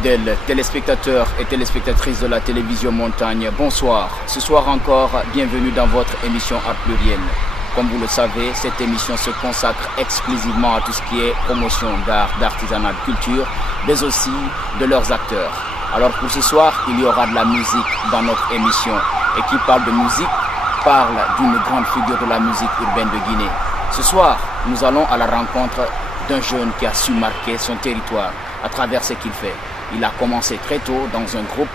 Fidèles téléspectateurs et téléspectatrices de la télévision Montagne, bonsoir. Ce soir encore, bienvenue dans votre émission Art Pluriel. Comme vous le savez, cette émission se consacre exclusivement à tout ce qui est promotion d'art, d'artisanat, de culture, mais aussi de leurs acteurs. Alors pour ce soir, il y aura de la musique dans notre émission. Et qui parle de musique, parle d'une grande figure de la musique urbaine de Guinée. Ce soir, nous allons à la rencontre d'un jeune qui a su marquer son territoire à travers ce qu'il fait. Il a commencé très tôt dans un groupe,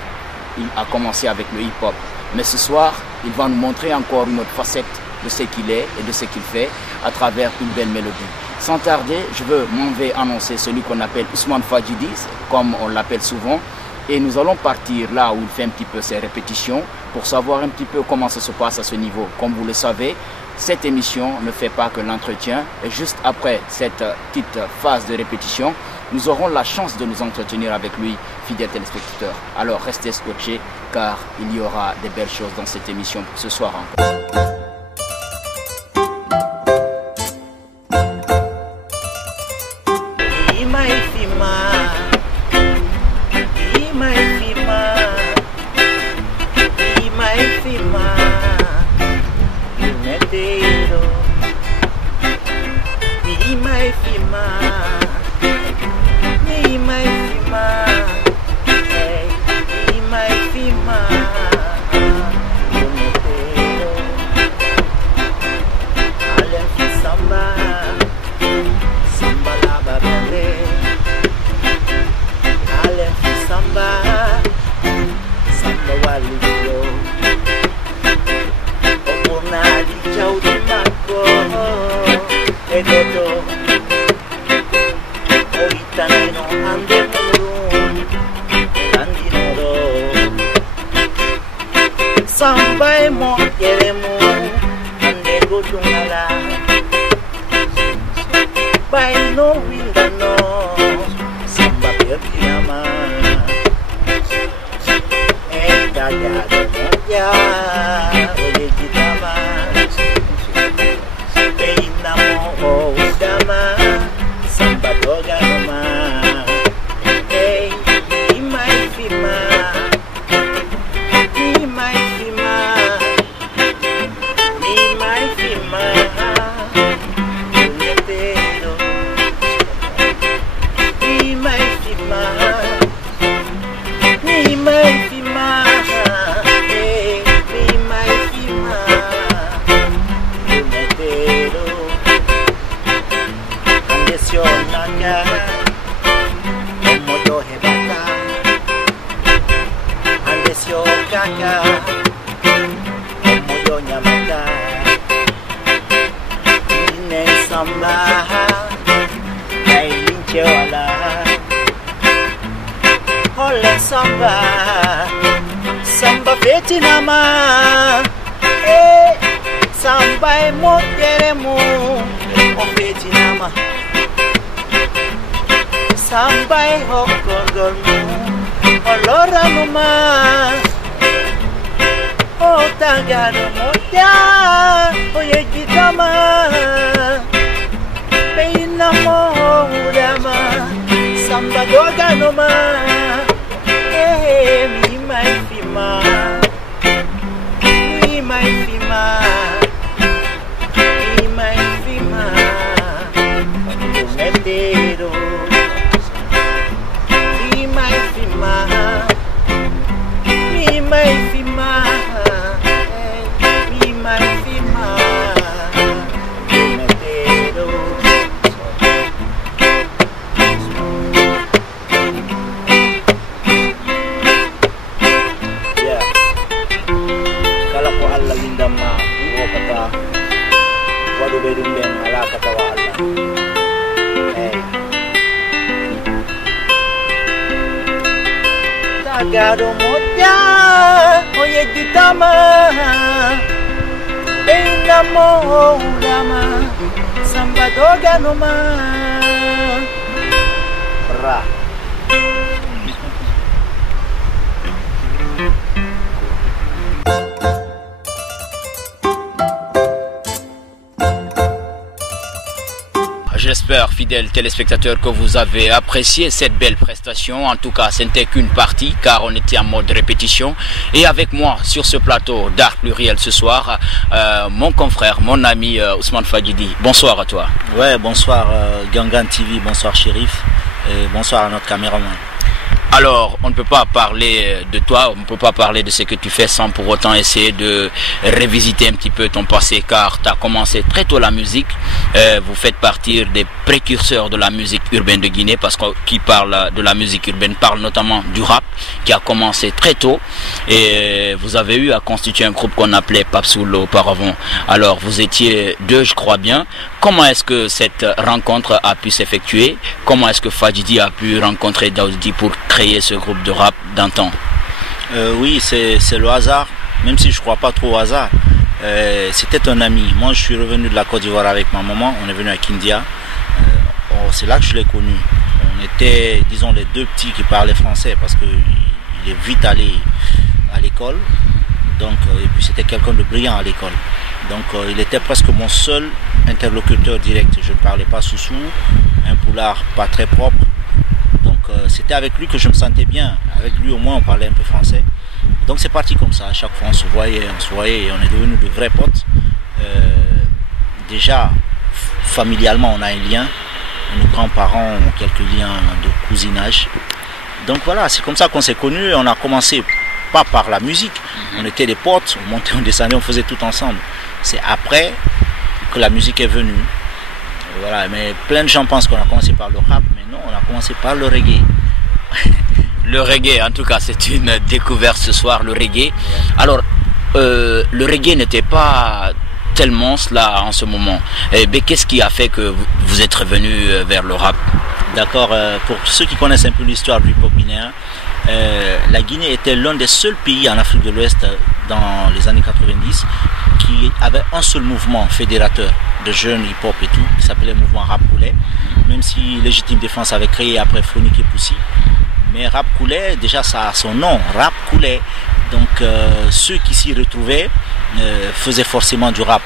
il a commencé avec le hip-hop. Mais ce soir, il va nous montrer encore une autre facette de ce qu'il est et de ce qu'il fait à travers une belle mélodie. Sans tarder, je m'en vais annoncer celui qu'on appelle Ousmane Fadjidi, comme on l'appelle souvent. Et nous allons partir là où il fait un petit peu ses répétitions pour savoir un petit peu comment ça se passe à ce niveau. Comme vous le savez, cette émission ne fait pas que l'entretien. Et juste après cette petite phase de répétition, nous aurons la chance de nous entretenir avec lui, fidèles téléspectateurs. Alors restez scotchés car il y aura des belles choses dans cette émission pour ce soir encore. Sampai mo kelemu ande godungala by no winda no samba perkiama daga ya oye gitama namo dama samba doga ma imai fima Samba fetinama samba mo queremos o fetinama samba hokogolmu olora mama o tagano motia o yegitama peinamo udama samba dogano ma mi mai fima mi mai fima mi mai fima metero mi mai fima mi mai fima mi mai fima metero wadu bedum ben ala kata wa Allah tagado moja oye ditama Einamo dama Samba doga noma Ra J'espère, fidèles téléspectateurs, que vous avez apprécié cette belle prestation. En tout cas, ce n'était qu'une partie, car on était en mode répétition. Et avec moi, sur ce plateau d'Art Pluriel ce soir, mon confrère, mon ami Ousmane Fadjidi. Bonsoir à toi. Ouais, bonsoir Gangan TV, bonsoir Chérif, et bonsoir à notre caméraman. Alors, on ne peut pas parler de toi, on ne peut pas parler de ce que tu fais sans pour autant essayer de revisiter un petit peu ton passé, car tu as commencé très tôt la musique. Vous faites partie des précurseurs de la musique urbaine de Guinée, parce que qui parle de la musique urbaine parle notamment du rap, qui a commencé très tôt. Et vous avez eu à constituer un groupe qu'on appelait Papsoul auparavant. Alors, vous étiez deux, je crois bien. Comment est-ce que cette rencontre a pu s'effectuer? Comment est-ce que Fadjidi a pu rencontrer Daoudi pour créer ce groupe de rap d'antan? Oui, c'est le hasard, même si je ne crois pas trop au hasard. C'était un ami. Moi, je suis revenu de la Côte d'Ivoire avec ma maman. On est venu à Kindia. C'est là que je l'ai connu. On était, disons, les deux petits qui parlaient français, parce qu'il est vite allé à l'école. Donc, et puis c'était quelqu'un de brillant à l'école. Donc il était presque mon seul interlocuteur direct. Je ne parlais pas sous-sous, un poulard pas très propre. Donc c'était avec lui que je me sentais bien. Avec lui au moins on parlait un peu français. Donc c'est parti comme ça. À chaque fois on se voyait et on est devenus de vrais potes. Déjà familialement on a un lien. Nos grands-parents ont quelques liens de cousinage. Donc voilà, c'est comme ça qu'on s'est connus. On a commencé pas par la musique. On était des potes, on montait, on descendait, on faisait tout ensemble. C'est après que la musique est venue. Voilà, mais plein de gens pensent qu'on a commencé par le rap, mais non, on a commencé par le reggae. Le reggae, en tout cas, c'est une découverte ce soir, le reggae. Alors, le reggae n'était pas tellement cela en ce moment. Mais qu'est-ce qui a fait que vous êtes revenu vers le rap? D'accord, pour ceux qui connaissent un peu l'histoire du hip-hop guinéen, la Guinée était l'un des seuls pays en Afrique de l'Ouest dans les années 90 qui avait un seul mouvement fédérateur de jeunes hip-hop et tout, qui s'appelait le mouvement Rap Koulé, même si Légitime Défense avait créé après Phonique et Poussy. Mais Rap Koulé, déjà ça a son nom, Rap Koulé. Donc ceux qui s'y retrouvaient faisaient forcément du rap,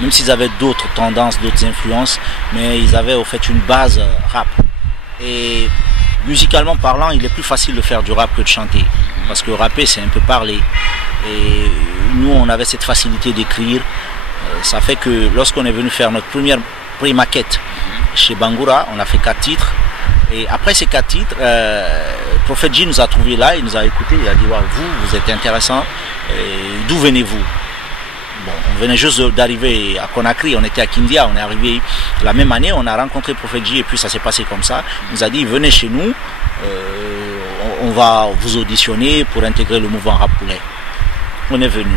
même s'ils avaient d'autres tendances, d'autres influences, mais ils avaient au fait une base rap. Et musicalement parlant, il est plus facile de faire du rap que de chanter, parce que rapper c'est un peu parler. Et nous on avait cette facilité d'écrire. Ça fait que lorsqu'on est venu faire notre première pré-maquette chez Bangoura, on a fait 4 titres. Et après ces 4 titres, Prophet J nous a trouvé là, il nous a écouté, il a dit wow, vous êtes intéressant, d'où venez-vous? Bon, on venait juste d'arriver à Conakry, on était à Kindia, on est arrivé la même année, on a rencontré Prophet J et puis ça s'est passé comme ça. Il nous a dit venez chez nous, on va vous auditionner pour intégrer le mouvement Rap Koulé. On est venu,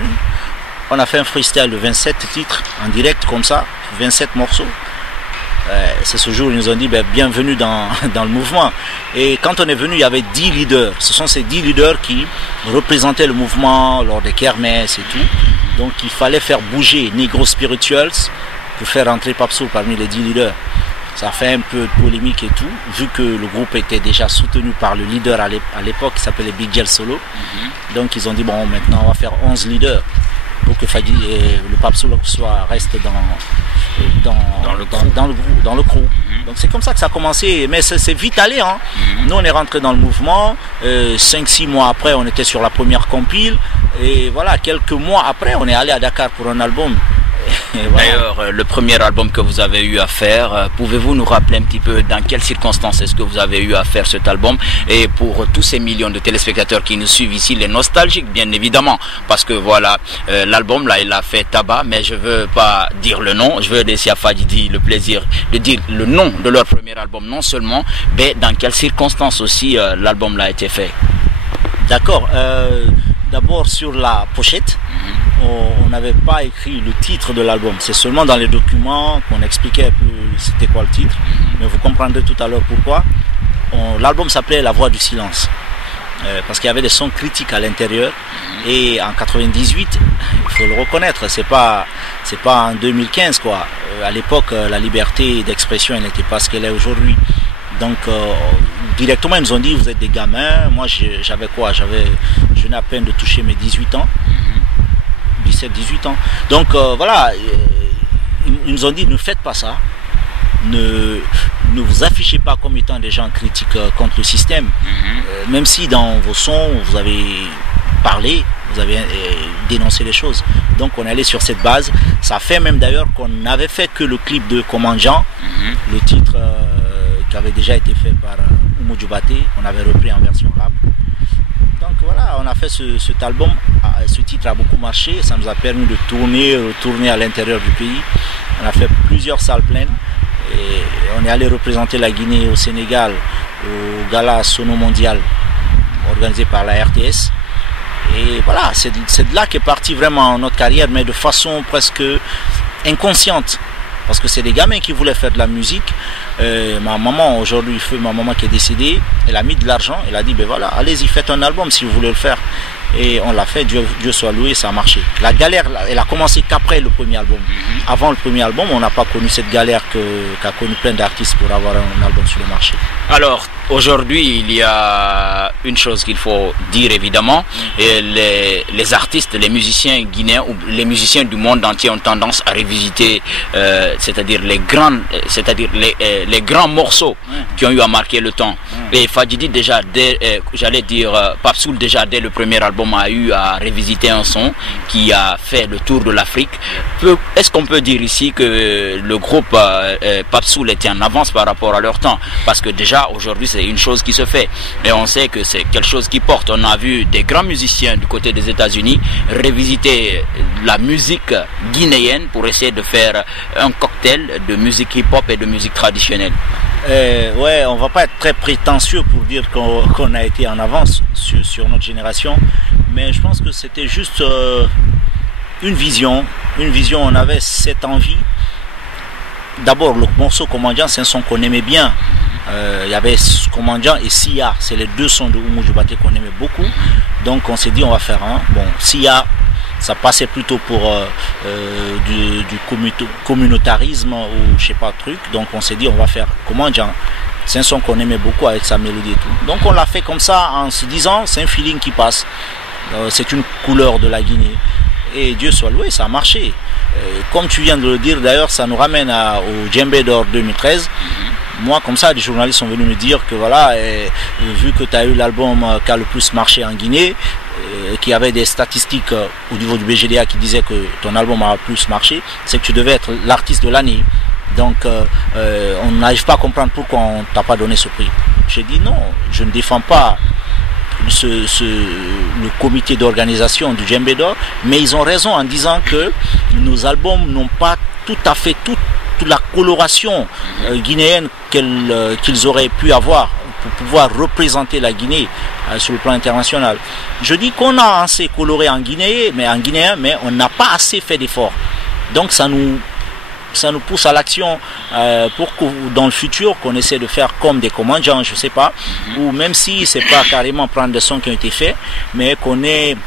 on a fait un freestyle de 27 titres en direct comme ça, 27 morceaux. C'est ce jour où ils nous ont dit bienvenue dans le mouvement. Et quand on est venu, il y avait 10 leaders. Ce sont ces 10 leaders qui représentaient le mouvement lors des kermesses et tout. Donc il fallait faire bouger Negro Spirituals pour faire entrer Papsoul parmi les 10 leaders. Ça a fait un peu de polémique et tout, vu que le groupe était déjà soutenu par le leader à l'époque qui s'appelait Big Jel Solo. Donc ils ont dit bon, maintenant on va faire 11 leaders pour que le Papsoul reste dans le crew. Donc c'est comme ça que ça a commencé, mais c'est vite allé. Hein. Nous on est rentré dans le mouvement, 5-6 mois après on était sur la première compile, et voilà, quelques mois après on est allé à Dakar pour un album. Voilà. D'ailleurs, le premier album que vous avez eu à faire, pouvez-vous nous rappeler un petit peu dans quelles circonstances est-ce que vous avez eu à faire cet album? Et pour tous ces millions de téléspectateurs qui nous suivent ici, les nostalgiques bien évidemment, parce que voilà, l'album là il a fait tabac, mais je veux pas dire le nom, je veux laisser à Fadjidi le plaisir de dire le nom de leur premier album, non seulement, mais dans quelles circonstances aussi l'album là a été fait. D'accord, d'abord sur la pochette, on n'avait pas écrit le titre de l'album. C'est seulement dans les documents qu'on expliquait un peu c'était quoi le titre. Mais vous comprendrez tout à l'heure pourquoi. L'album s'appelait La Voix du Silence. parce qu'il y avait des sons critiques à l'intérieur. Et en 98, il faut le reconnaître, c'est pas en 2015 quoi. À l'époque, la liberté d'expression n'était pas ce qu'elle est aujourd'hui. Donc directement ils nous ont dit vous êtes des gamins. Moi j'avais quoi? Je venais à peine de toucher mes 18 ans. 17-18 ans. Donc voilà, ils nous ont dit ne faites pas ça. Ne vous affichez pas comme étant des gens critiques contre le système. Même si dans vos sons vous avez parlé, vous avez dénoncé les choses. Donc on est allé sur cette base. Ça fait même d'ailleurs qu'on n'avait fait que le clip de Comment Jean, le titre qui avait déjà été fait par Oumou Diobaté, on avait repris en version rap. Donc voilà, on a fait cet album, ce titre a beaucoup marché, ça nous a permis de retourner à l'intérieur du pays. On a fait plusieurs salles pleines et on est allé représenter la Guinée au Sénégal, au Gala Sono Mondial organisé par la RTS. Et voilà, c'est de là qu'est partie vraiment notre carrière, mais de façon presque inconsciente. Parce que c'est des gamins qui voulaient faire de la musique. Ma maman, aujourd'hui, ma maman qui est décédée, elle a mis de l'argent. Elle a dit, ben voilà, allez-y, faites un album si vous voulez le faire. Et on l'a fait, Dieu soit loué, ça a marché. La galère, elle a commencé qu'après le premier album. Avant le premier album, on n'a pas connu cette galère qu'a connu plein d'artistes pour avoir un album sur le marché. Alors, aujourd'hui, il y a une chose qu'il faut dire évidemment, et les artistes, les musiciens guinéens ou les musiciens du monde entier ont tendance à revisiter, c'est-à-dire les grands morceaux qui ont eu à marquer le temps. Et Fadjidi déjà, Pape Soul déjà dès le premier album a eu à revisiter un son qui a fait le tour de l'Afrique. Est-ce qu'on peut dire ici que le groupe Pape Soul était en avance par rapport à leur temps? Parce que déjà aujourd'hui c'est une chose qui se fait, mais on sait que c'est quelque chose qui porte. On a vu des grands musiciens du côté des États-Unis revisiter la musique guinéenne pour essayer de faire un cocktail de musique hip-hop et de musique traditionnelle. Ouais, on va pas être très prétentieux pour dire qu'on a été en avance sur notre génération, mais je pense que c'était juste une vision. On avait cette envie. D'abord, le morceau Commandant, c'est un son qu'on aimait bien. Il y avait Commandant et Sia, c'est les deux sons de Oumou Diobaté qu'on aimait beaucoup. Donc on s'est dit on va faire un. Bon, Sia, ça passait plutôt pour du communautarisme ou je sais pas truc. Donc on s'est dit on va faire Commandant. C'est un son qu'on aimait beaucoup avec sa mélodie et tout. Donc on l'a fait comme ça en se disant c'est un feeling qui passe. C'est une couleur de la Guinée. Et Dieu soit loué, ça a marché. Comme tu viens de le dire, d'ailleurs, ça nous ramène au Djembé d'Or 2013. Moi, comme ça, des journalistes sont venus me dire que voilà, vu que tu as eu l'album qui a le plus marché en Guinée, qu'il y avait des statistiques au niveau du BGDA qui disaient que ton album a le plus marché, c'est que tu devais être l'artiste de l'année. Donc, on n'arrive pas à comprendre pourquoi on ne t'a pas donné ce prix. J'ai dit non, je ne défends pas le comité d'organisation du Djembé d'Or, mais ils ont raison en disant que nos albums n'ont pas tout à fait toute la coloration guinéenne qu'ils auraient pu avoir pour pouvoir représenter la Guinée sur le plan international. Je dis qu'on a assez coloré en guinéen, mais on n'a pas assez fait d'efforts. Donc ça nous pousse à l'action pour que dans le futur qu'on essaie de faire comme des commandants, je sais pas, ou même si c'est pas carrément prendre des sons qui ont été faits, mais qu'on ait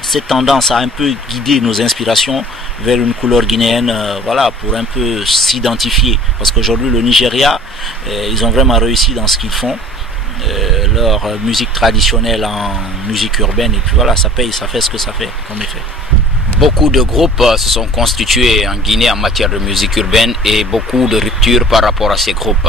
cette tendance à un peu guider nos inspirations vers une couleur guinéenne, voilà, pour un peu s'identifier. Parce qu'aujourd'hui le Nigeria, ils ont vraiment réussi dans ce qu'ils font. Leur musique traditionnelle en musique urbaine, et puis voilà, ça paye, ça fait ce que ça fait comme effet. Beaucoup de groupes se sont constitués en Guinée en matière de musique urbaine et beaucoup de ruptures par rapport à ces groupes.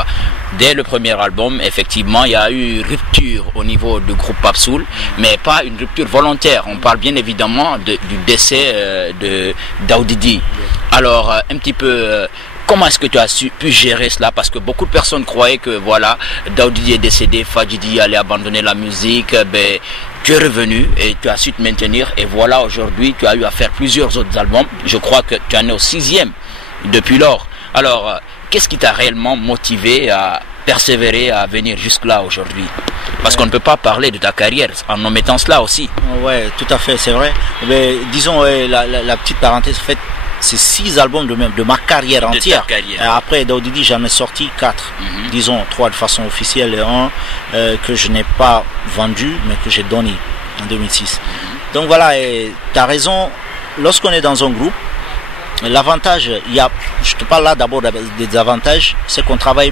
Dès le premier album, effectivement, il y a eu rupture au niveau du groupe Pape Soul, mais pas une rupture volontaire. On parle bien évidemment du décès de Daoudidi. Alors, un petit peu... Comment est-ce que tu as pu gérer cela? Parce que beaucoup de personnes croyaient que voilà, Daoudidi est décédé, Fadjidi allait abandonner la musique. Ben, tu es revenu et tu as su te maintenir. Et voilà, aujourd'hui, tu as eu à faire plusieurs autres albums. Je crois que tu en es au 6e depuis lors. Alors, qu'est-ce qui t'a réellement motivé à persévérer, à venir jusque-là aujourd'hui? Parce qu'on ne peut pas parler de ta carrière en omettant cela aussi. Ouais, tout à fait, c'est vrai. Mais disons, la petite parenthèse faite, c'est 6 albums de ma carrière entière. Après Daoudi Di, j'en ai sorti 4. Disons 3 de façon officielle et 1 que je n'ai pas vendu, mais que j'ai donné en 2006. Donc voilà, tu as raison. Lorsqu'on est dans un groupe, l'avantage, je te parle là d'abord des avantages, c'est qu'on travaille,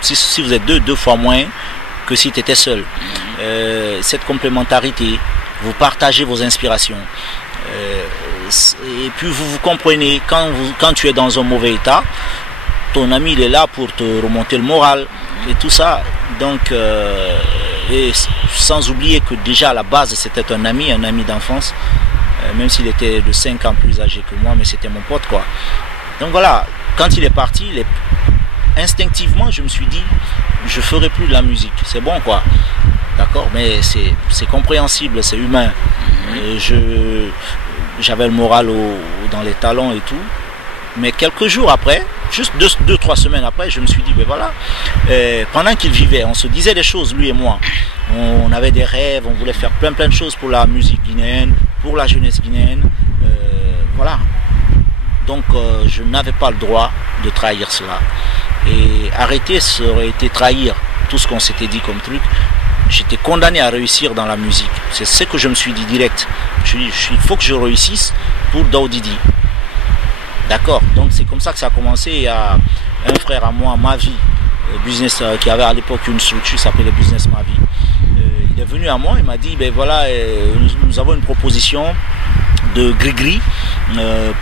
si vous êtes deux fois moins que si tu étais seul. Cette complémentarité, vous partagez vos inspirations. Et puis vous comprenez, quand tu es dans un mauvais état, ton ami il est là pour te remonter le moral et tout ça. Donc, et sans oublier que déjà à la base c'était un ami d'enfance, même s'il était de 5 ans plus âgé que moi, mais c'était mon pote quoi. Donc voilà, quand il est parti, instinctivement je me suis dit, je ferai plus de la musique, c'est bon quoi. D'accord, mais c'est compréhensible, c'est humain. J'avais le moral dans les talons et tout. Mais quelques jours après, juste 2-3 semaines après, je me suis dit, ben voilà, pendant qu'il vivait, on se disait des choses, lui et moi. On avait des rêves, on voulait faire plein de choses pour la musique guinéenne, pour la jeunesse guinéenne. Voilà. Donc je n'avais pas le droit de trahir cela. Et arrêter, ça aurait été trahir tout ce qu'on s'était dit comme truc. J'étais condamné à réussir dans la musique. C'est ce que je me suis dit direct. Il faut que je réussisse pour Daoudi Di. D'accord. Donc c'est comme ça que ça a commencé. Il y a un frère à moi, Mavi, business, qui avait à l'époque une structure qui s'appelait Business Mavi. Il est venu à moi, il m'a dit, ben voilà, nous avons une proposition de Grigri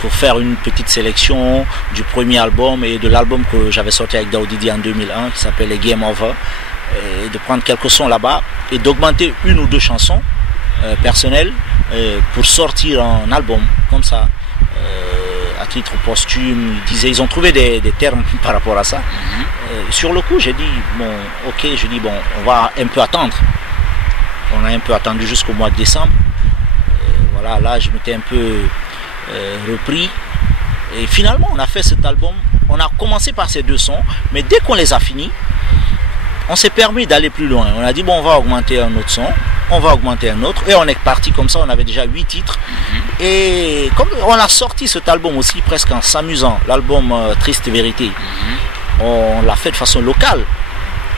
pour faire une petite sélection du premier album et de l'album que j'avais sorti avec Daoudi Di en 2001 qui s'appelait Game Over. Et de prendre quelques sons là-bas et d'augmenter 1 ou 2 chansons personnelles pour sortir un album comme ça à titre posthume. Ils ont trouvé des termes par rapport à ça. Sur le coup j'ai dit bon ok, je dis bon on va un peu attendre. On a un peu attendu jusqu'au mois de décembre. Voilà, là je m'étais un peu repris et finalement on a fait cet album. On a commencé par ces 2 sons, mais dès qu'on les a finis, on s'est permis d'aller plus loin. On a dit bon, on va augmenter un autre son, on va augmenter un autre, et on est parti comme ça. On avait déjà 8 titres et comme on a sorti cet album aussi presque en s'amusant, l'album Triste Vérité, on l'a fait de façon locale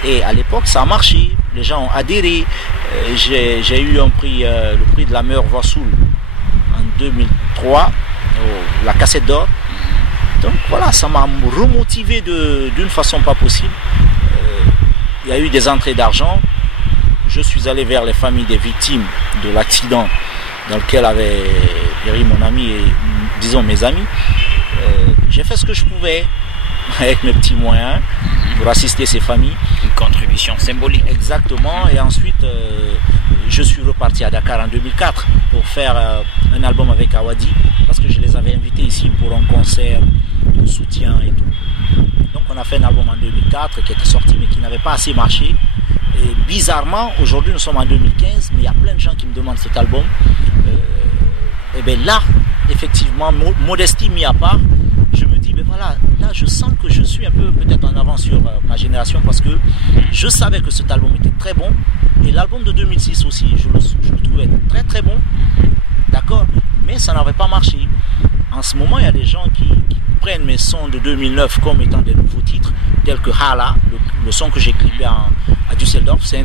et à l'époque ça a marché, les gens ont adhéré. J'ai eu un prix, le prix de la meilleure voix soul en 2003, la cassette d'or. Donc voilà, ça m'a remotivé d'une façon pas possible. Il y a eu des entrées d'argent. Je suis allé vers les familles des victimes de l'accident dans lequel avait péri mon ami et disons mes amis. J'ai fait ce que je pouvais avec mes petits moyens pour assister ces familles. Une contribution symbolique. Exactement. Et ensuite, je suis reparti à Dakar en 2004 pour faire un album avec Awadi parce que je les avais invités ici pour un concert de soutien et tout. Donc on a fait un album en 2004 qui était sorti mais qui n'avait pas assez marché. Et bizarrement, aujourd'hui nous sommes en 2015, mais il y a plein de gens qui me demandent cet album. Et bien là, effectivement, modestie mis à part, je me dis, ben voilà, là je sens que je suis un peu peut-être en avance sur ma génération parce que je savais que cet album était très bon. Et l'album de 2006 aussi, je le trouvais très très bon. D'accord, mais ça n'avait pas marché. En ce moment, il y a des gens qui prennent mes sons de 2009 comme étant des nouveaux titres, tels que Hala, le son que j'ai clippé à Düsseldorf. C'est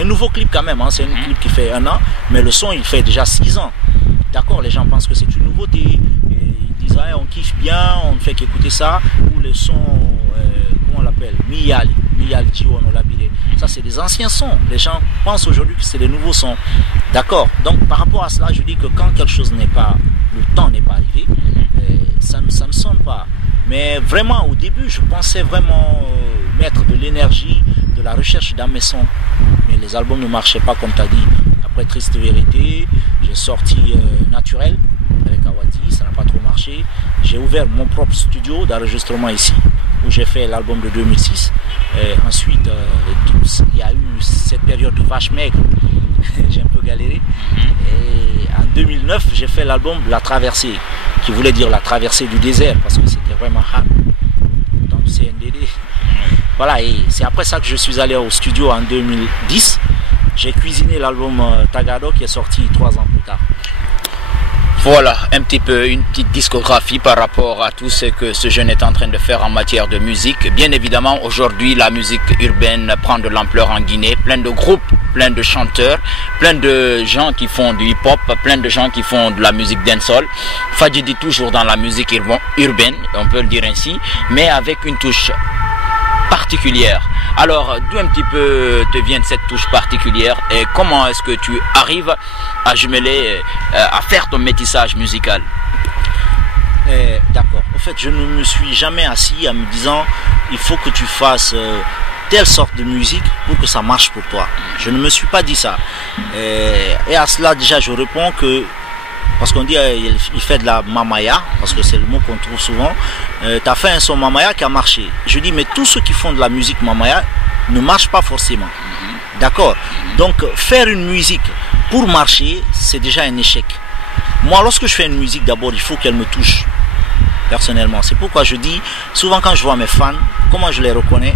un nouveau clip quand même, hein. C'est un clip qui fait 1 an, mais le son il fait déjà 6 ans. D'accord, les gens pensent que c'est une nouveauté. Ils disent ah, on kiffe bien, on ne fait qu'écouter ça. Ou le son, comment on l'appelle, Miyali Jiwo no Labile. Ça c'est des anciens sons. Les gens pensent aujourd'hui que c'est des nouveaux sons. D'accord, donc par rapport à cela, je dis que quand quelque chose n'est pas, le temps n'est pas arrivé, ça ne sonne pas. Mais vraiment au début je pensais vraiment mettre de l'énergie, de la recherche dans mes sons. Mais les albums ne marchaient pas comme tu as dit. Après Triste Vérité, j'ai sorti Naturel avec Awadi, ça n'a pas trop marché. J'ai ouvert mon propre studio d'enregistrement ici, où j'ai fait l'album de 2006. Ensuite, il y a eu cette période de vache maigre, j'ai un peu galéré. Et en 2009, j'ai fait l'album La Traversée, qui voulait dire la traversée du désert, parce que c'était vraiment hard dans le CNDD. Voilà, et c'est après ça que je suis allé au studio en 2010. J'ai cuisiné l'album Tagado qui est sorti 3 ans plus tard. Voilà, un petit peu une petite discographie par rapport à tout ce que ce jeune est en train de faire en matière de musique. Bien évidemment, aujourd'hui, la musique urbaine prend de l'ampleur en Guinée. Plein de groupes, plein de chanteurs, plein de gens qui font du hip-hop, plein de gens qui font de la musique dancehall. Fadjidi toujours dans la musique urbaine, on peut le dire ainsi, mais avec une touche particulière. Alors, d'où un petit peu te vient cette touche particulière et comment est-ce que tu arrives à jumeler, à faire ton métissage musical? D'accord. En fait, je ne me suis jamais assis en me disant il faut que tu fasses telle sorte de musique pour que ça marche pour toi. Je ne me suis pas dit ça. Et à cela, déjà, je réponds que parce qu'on dit il fait de la mamaya, parce que c'est le mot qu'on trouve souvent. Tu as fait un son mamaya qui a marché. Je dis, mais tous ceux qui font de la musique mamaya ne marchent pas forcément. D'accord? Donc, faire une musique pour marcher, c'est déjà un échec. Moi, lorsque je fais une musique, d'abord, il faut qu'elle me touche personnellement. C'est pourquoi je dis, souvent quand je vois mes fans, comment je les reconnais,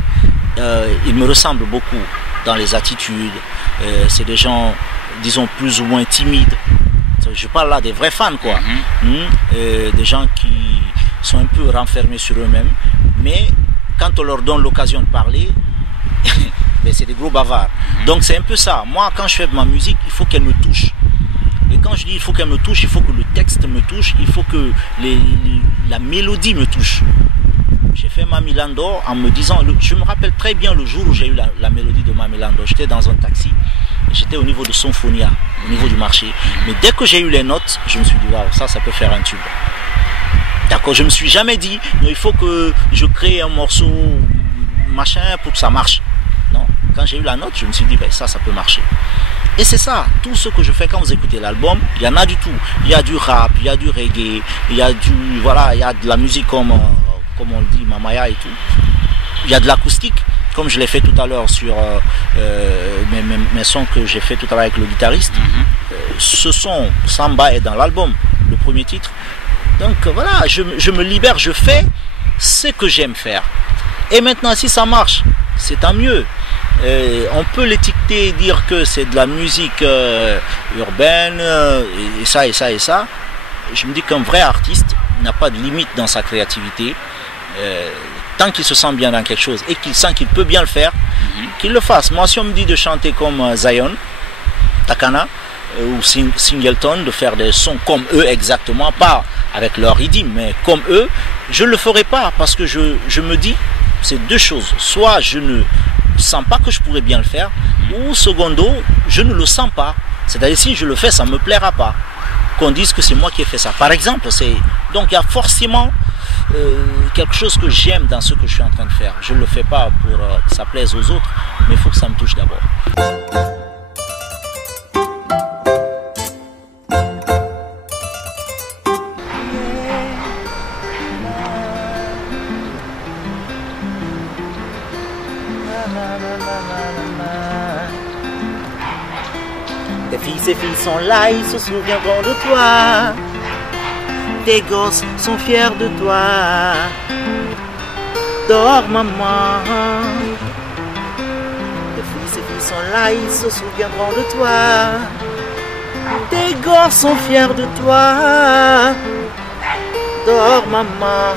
ils me ressemblent beaucoup dans les attitudes. C'est des gens, disons, plus ou moins timides. Je parle là des vrais fans, quoi. Des gens qui sont un peu renfermés sur eux-mêmes. Mais quand on leur donne l'occasion de parler, ben c'est des gros bavards. Donc c'est un peu ça. Moi, quand je fais de ma musique, il faut qu'elle me touche. Et quand je dis il faut qu'elle me touche, il faut que le texte me touche, il faut que la mélodie me touche. J'ai fait Mamilando en me disant, je me rappelle très bien le jour où j'ai eu la mélodie de Mamilando. J'étais dans un taxi, j'étais au niveau de Symphonia, au niveau du marché. Mais dès que j'ai eu les notes, je me suis dit, waouh, ça peut faire un tube. D'accord, je ne me suis jamais dit, non, il faut que je crée un morceau machin pour que ça marche. Non, quand j'ai eu la note, je me suis dit, ben, ça peut marcher. Et c'est ça, tout ce que je fais quand vous écoutez l'album, il y en a du tout. Il y a du rap, il y a du reggae, il y a il y a de la musique comme on le dit, mamaya et tout. Il y a de l'acoustique, comme je l'ai fait tout à l'heure sur mes sons que j'ai fait tout à l'heure avec le guitariste. Ce son, Samba, est dans l'album, le premier titre. Donc voilà, je me libère, je fais ce que j'aime faire. Et maintenant, si ça marche, c'est tant mieux. On peut l'étiqueter et dire que c'est de la musique urbaine, et ça, et ça, et ça. Je me dis qu'un vrai artiste n'a pas de limite dans sa créativité. Tant qu'il se sent bien dans quelque chose et qu'il sent qu'il peut bien le faire, qu'il le fasse. Moi, si on me dit de chanter comme Zion, Takana ou Singleton, de faire des sons comme eux exactement, pas avec leur rythme, mais comme eux, je ne le ferai pas parce que je me dis, c'est deux choses. Soit je ne sens pas que je pourrais bien le faire, ou secondo, je ne le sens pas. C'est-à-dire si je le fais, ça ne me plaira pas. Qu'on dise que c'est moi qui ai fait ça. Par exemple, donc il y a forcément quelque chose que j'aime dans ce que je suis en train de faire. Je ne le fais pas pour que ça plaise aux autres, mais il faut que ça me touche d'abord. Tes filles sont là, ils se souviendront de toi. Tes gosses sont fiers de toi. Dors, maman. Tes filles sont là, ils se souviendront de toi. Tes gosses sont fiers de toi. Dors, maman.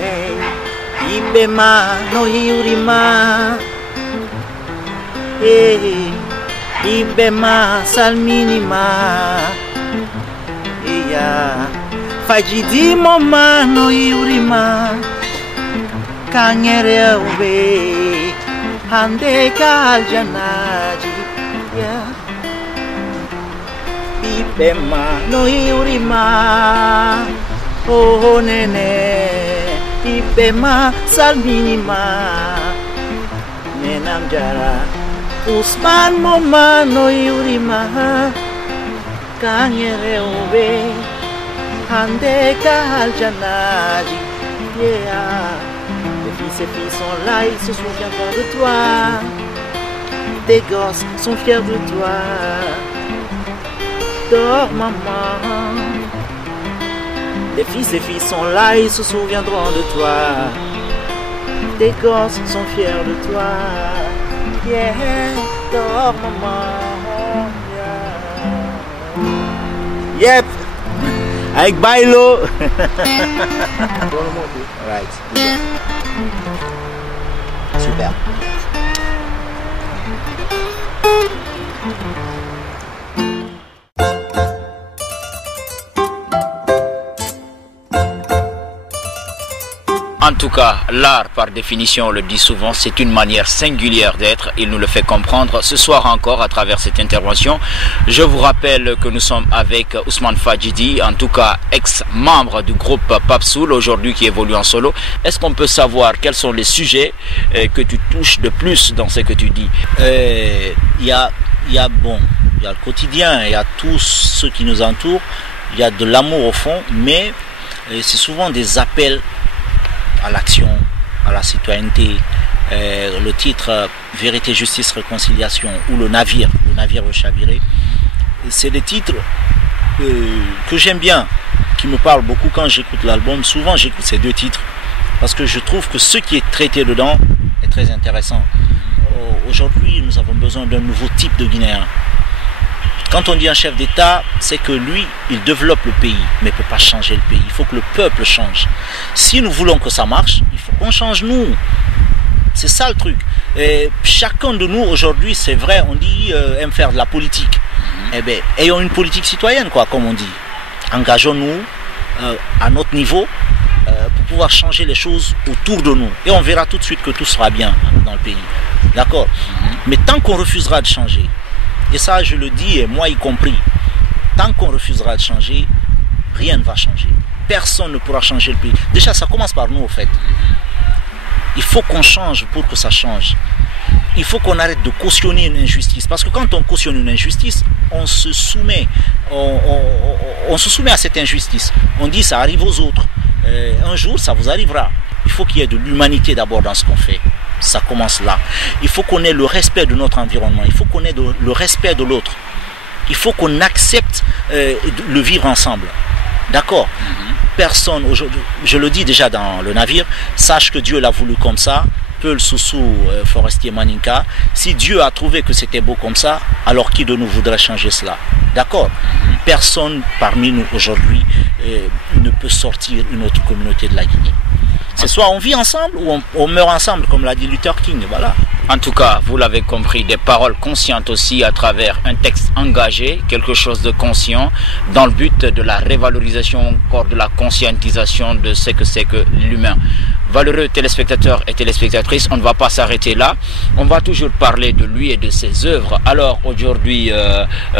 Hey, Ibema no hiurima. Hey, Ibema salminima. Iya Fadjidi mama no hiurima. Kangere ube hande kaljanaji. Ya Ibema no hiurima. Oh nene Ibema salminima. Nenam jara Usman mama no hiurima. Kangere ube hande kaljanaji. Yeah. Tes filles sont là, ils se souviendront de toi. Tes gosses sont fiers de toi. Dors, maman. Tes filles sont là, ils se souviendront de toi. Tes gosses sont fiers de toi. Yeah, dors, maman. Yeah. Yep. Avec Bailo. Right. Super. En tout cas, l'art, par définition, on le dit souvent, c'est une manière singulière d'être. Il nous le fait comprendre ce soir encore à travers cette intervention. Je vous rappelle que nous sommes avec Ousmane Fadjidi, en tout cas ex-membre du groupe Pape Soul, aujourd'hui qui évolue en solo. Est-ce qu'on peut savoir quels sont les sujets que tu touches de plus dans ce que tu dis? Il y a le quotidien, il y a tout ce qui nous entoure, il y a de l'amour au fond, mais c'est souvent des appels à l'action, à la citoyenneté. Le titre Vérité, Justice, Réconciliation ou le navire le chaviré, c'est des titres que j'aime bien, qui me parlent beaucoup quand j'écoute l'album. Souvent j'écoute ces deux titres parce que je trouve que ce qui est traité dedans est très intéressant. Aujourd'hui, nous avons besoin d'un nouveau type de Guinéen. Quand on dit un chef d'État, c'est que lui, il développe le pays, mais il ne peut pas changer le pays. Il faut que le peuple change. Si nous voulons que ça marche, il faut qu'on change nous. C'est ça le truc. Et chacun de nous, aujourd'hui, c'est vrai, on dit aime faire de la politique. Eh bien, ayons une politique citoyenne, quoi, comme on dit. Engageons-nous à notre niveau pour pouvoir changer les choses autour de nous. Et on verra tout de suite que tout sera bien dans le pays. D'accord? Mais tant qu'on refusera de changer, et ça, je le dis, et moi y compris, tant qu'on refusera de changer, rien ne va changer. Personne ne pourra changer le pays. Déjà, ça commence par nous, en fait. Il faut qu'on change pour que ça change. Il faut qu'on arrête de cautionner une injustice. Parce que quand on cautionne une injustice, on se soumet. On se soumet à cette injustice. On dit, ça arrive aux autres. Un jour, ça vous arrivera. Il faut qu'il y ait de l'humanité d'abord dans ce qu'on fait. Ça commence là. Il faut qu'on ait le respect de notre environnement. Il faut qu'on ait le respect de l'autre. Il faut qu'on accepte le vivre ensemble. D'accord? Personne, aujourd'hui, je le dis déjà dans le navire, sache que Dieu l'a voulu comme ça. Peul Soussou, Forestier Maninka. Si Dieu a trouvé que c'était beau comme ça, alors qui de nous voudrait changer cela? D'accord? Personne parmi nous aujourd'hui ne peut sortir une autre communauté de la Guinée. C'est soit on vit ensemble ou on meurt ensemble, comme l'a dit Luther King. Voilà. En tout cas, vous l'avez compris, des paroles conscientes aussi à travers un texte engagé, quelque chose de conscient, dans le but de la révalorisation, encore de la conscientisation de ce que c'est que l'humain. Valeureux téléspectateurs et téléspectatrices, on ne va pas s'arrêter là. On va toujours parler de lui et de ses œuvres. Alors aujourd'hui,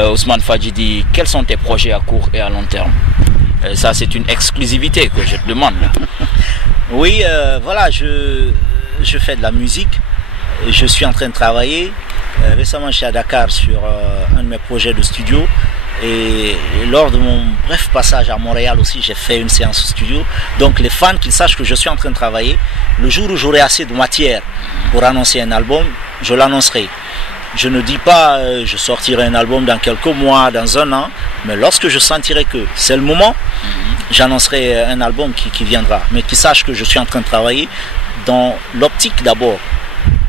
Ousmane Fadjidi, quels sont tes projets à court et à long terme? Ça, c'est une exclusivité que je te demande. Oui, voilà, je fais de la musique. Je suis en train de travailler. Récemment, je suis à Dakar sur un de mes projets de studio. Et lors de mon bref passage à Montréal aussi, j'ai fait une séance studio. Donc les fans qui sachent que je suis en train de travailler, le jour où j'aurai assez de matière pour annoncer un album, je l'annoncerai. Je ne dis pas je sortirai un album dans quelques mois, dans un an, mais lorsque je sentirai que c'est le moment, j'annoncerai un album qui viendra. Mais qui sache que je suis en train de travailler dans l'optique d'abord.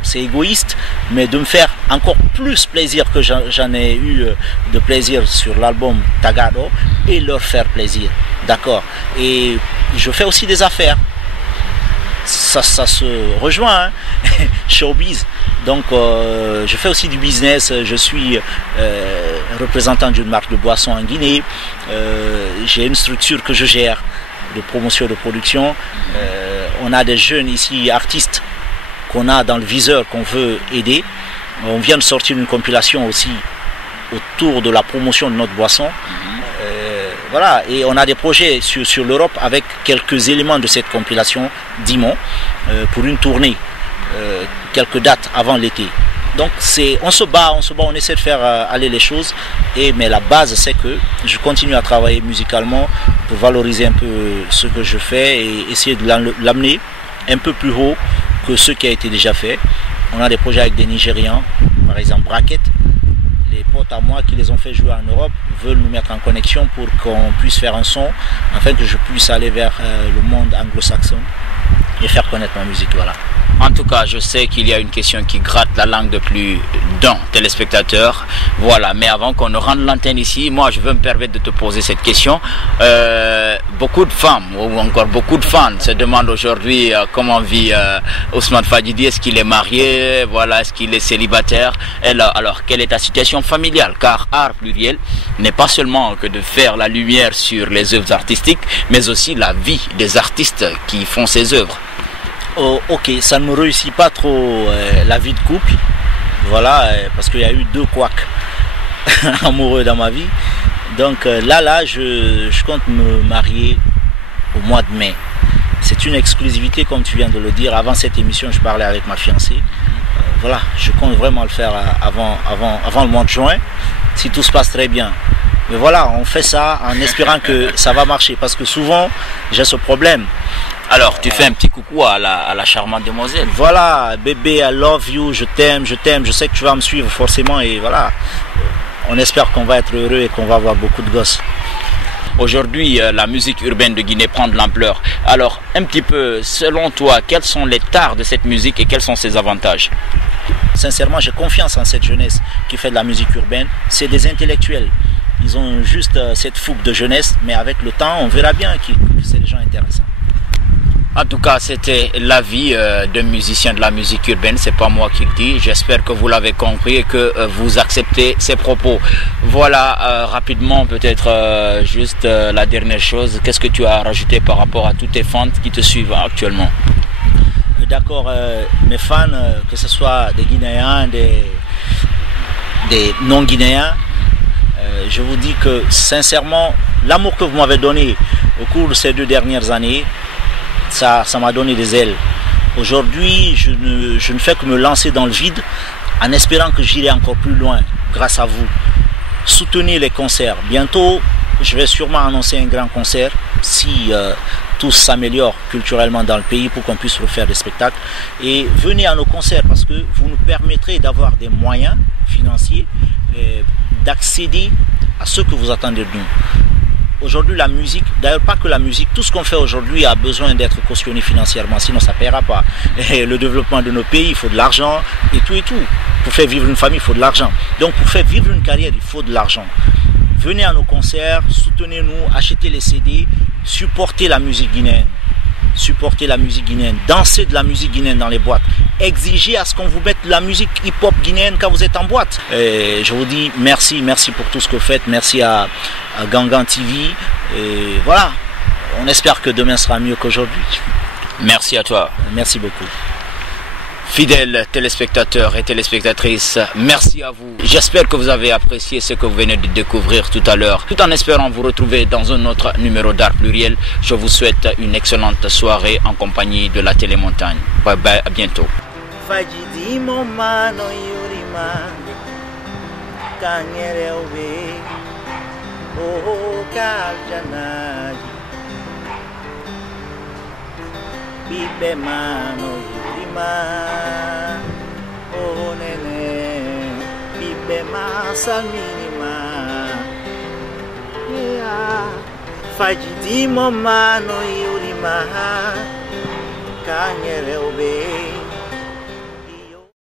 C'est égoïste, mais de me faire encore plus plaisir que j'en ai eu de plaisir sur l'album Tagado et leur faire plaisir. D'accord? Et je fais aussi des affaires. Ça se rejoint, hein? Showbiz. Donc je fais aussi du business. Je suis représentant d'une marque de boissons en Guinée. J'ai une structure que je gère de promotion de production. On a des jeunes ici, artistes, qu'on a dans le viseur, qu'on veut aider. On vient de sortir une compilation aussi autour de la promotion de notre boisson. Voilà, et on a des projets sur l'Europe avec quelques éléments de cette compilation d'Imon pour une tournée, quelques dates avant l'été. Donc on se bat, on essaie de faire aller les choses, mais la base c'est que je continue à travailler musicalement pour valoriser un peu ce que je fais et essayer de l'amener un peu plus haut que ce qui a été déjà fait. On a des projets avec des Nigérians, par exemple Bracket. Les potes à moi qui les ont fait jouer en Europe veulent nous mettre en connexion pour qu'on puisse faire un son, afin que je puisse aller vers le monde anglo-saxon. et faire connaître ma musique. Voilà. En tout cas, je sais qu'il y a une question qui gratte la langue de plus d'un téléspectateur. Voilà, mais avant qu'on ne rende l'antenne ici, moi je veux me permettre de te poser cette question. Beaucoup de femmes ou encore beaucoup de fans se demandent aujourd'hui comment vit Ousmane Fadjidi. Est-ce qu'il est marié? Voilà, est-ce qu'il est célibataire? Alors, quelle est ta situation familiale? Car art pluriel n'est pas seulement que de faire la lumière sur les œuvres artistiques, mais aussi la vie des artistes qui font ces œuvres. Oh, ok, ça ne me réussit pas trop la vie de couple, voilà, parce qu'il y a eu 2 couacs amoureux dans ma vie. Donc là, je compte me marier au mois de mai. C'est une exclusivité, comme tu viens de le dire. Avant cette émission, je parlais avec ma fiancée. Voilà, je compte vraiment le faire avant le mois de juin, si tout se passe très bien. Mais voilà, on fait ça en espérant que ça va marcher, parce que souvent, j'ai ce problème. Alors, tu fais un petit coucou à la charmante demoiselle. Voilà, bébé, I love you, je t'aime, je sais que tu vas me suivre forcément et voilà. On espère qu'on va être heureux et qu'on va avoir beaucoup de gosses. Aujourd'hui, la musique urbaine de Guinée prend de l'ampleur. Alors, un petit peu, selon toi, quels sont les tares de cette musique et quels sont ses avantages? Sincèrement, j'ai confiance en cette jeunesse qui fait de la musique urbaine. C'est des intellectuels. Ils ont juste cette fougue de jeunesse, mais avec le temps, on verra bien que c'est des gens intéressants. En tout cas, c'était l'avis d'un musicien de la musique urbaine, c'est pas moi qui le dis. J'espère que vous l'avez compris et que vous acceptez ces propos. Voilà, rapidement, peut-être juste la dernière chose. Qu'est-ce que tu as rajouté par rapport à tous tes fans qui te suivent actuellement? D'accord, mes fans, que ce soit des Guinéens, des non-Guinéens, je vous dis que sincèrement, l'amour que vous m'avez donné au cours de ces 2 dernières années, ça m'a donné des ailes. Aujourd'hui, je ne fais que me lancer dans le vide en espérant que j'irai encore plus loin grâce à vous. Soutenez les concerts. Bientôt, je vais sûrement annoncer un grand concert si tout s'améliore culturellement dans le pays pour qu'on puisse refaire des spectacles. Et venez à nos concerts parce que vous nous permettrez d'avoir des moyens financiers d'accéder à ce que vous attendez de nous. Aujourd'hui, la musique, d'ailleurs pas que la musique, tout ce qu'on fait aujourd'hui a besoin d'être cautionné financièrement, sinon ça ne paiera pas. Et le développement de nos pays, il faut de l'argent et tout et tout. Pour faire vivre une famille, il faut de l'argent. Donc pour faire vivre une carrière, il faut de l'argent. Venez à nos concerts, soutenez-nous, achetez les CD, supportez la musique guinéenne. Supportez la musique guinéenne, dansez de la musique guinéenne dans les boîtes, exigez à ce qu'on vous mette de la musique hip-hop guinéenne quand vous êtes en boîte. Et je vous dis merci pour tout ce que vous faites, merci à Gangan TV, et voilà, on espère que demain sera mieux qu'aujourd'hui. Merci à toi. Merci beaucoup. Fidèles téléspectateurs et téléspectatrices, merci à vous. J'espère que vous avez apprécié ce que vous venez de découvrir tout à l'heure. Tout en espérant vous retrouver dans un autre numéro d'Art Pluriel, je vous souhaite une excellente soirée en compagnie de la Télémontagne. Bye bye, à bientôt. Oh nene, bibe masalminima. Yeah, Fadjidi mama no yurima, kangere obe.